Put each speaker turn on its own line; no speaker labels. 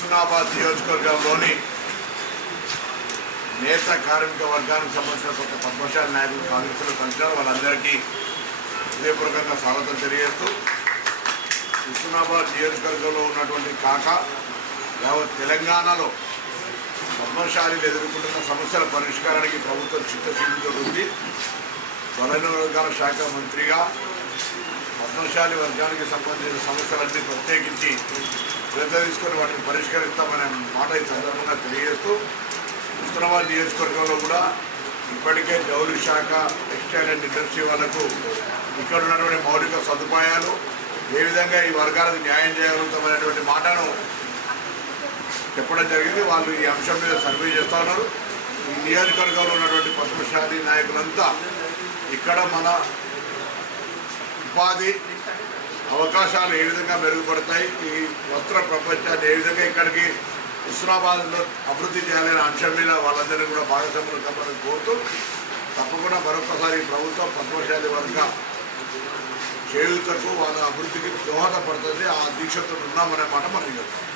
హుస్నాబాద్ నియోజకవర్గంలోని నేత కార్మిక వర్గానికి సంబంధించిన కొంత పద్మశాలి నాయకులు కాంగ్రెస్లో కలిశారు వాళ్ళందరికీ హృదయపూర్వకంగా స్వాగతం తెలియజేస్తూ హుస్నాబాద్ నియోజకవర్గంలో ఉన్నటువంటి కాక యావత్ తెలంగాణలో పద్మశాలీలు ఎదుర్కొంటున్న సమస్యల పరిష్కారానికి ప్రభుత్వం చిత్తశుద్ధితో ఉంది. బలైన వర్గాల శాఖ మంత్రిగా పద్మశాలి వర్గానికి సంబంధించిన సమస్యలన్నీ ప్రత్యేకించి శ్రద్ధ తీసుకొని వాటిని పరిష్కరిస్తామనే మాట ఈ సందర్భంగా తెలియజేస్తూ హుస్నాబాద్ నియోజకవర్గంలో కూడా ఇప్పటికే జౌలి శాఖ టెక్స్టైల్ అండ్ ఇండస్ట్రీ వాళ్ళకు ఇక్కడ ఉన్నటువంటి మౌలిక సదుపాయాలు ఏ విధంగా ఈ వర్గాలకు న్యాయం చేయగలుగుతామనేటువంటి మాటను చెప్పడం జరిగింది. వాళ్ళు ఈ అంశం మీద సర్వే చేస్తూ ఉన్నారు. ఈ నియోజకవర్గంలో ఉన్నటువంటి పద్మశాలి నాయకులంతా ఇక్కడ మన ఉపాధి అవకాశాలు ఏ విధంగా మెరుగుపడతాయి? ఈ వస్త్ర ప్రపంచాన్ని ఏ విధంగా ఇక్కడికి హుస్నాబాద్లో అభివృద్ధి చేయాలనే అంశం మీద వాళ్ళందరినీ కూడా భాగస్వాములు కమ్మని కోరుతూ తప్పకుండా మరొకసారి ప్రభుత్వం పద్మశాలి వర్గ చేయుతకు వాళ్ళ అభివృద్ధికి దోహదపడుతుంది. ఆ దీక్షతో ఉన్నామనే మాట మనం చెప్తాం.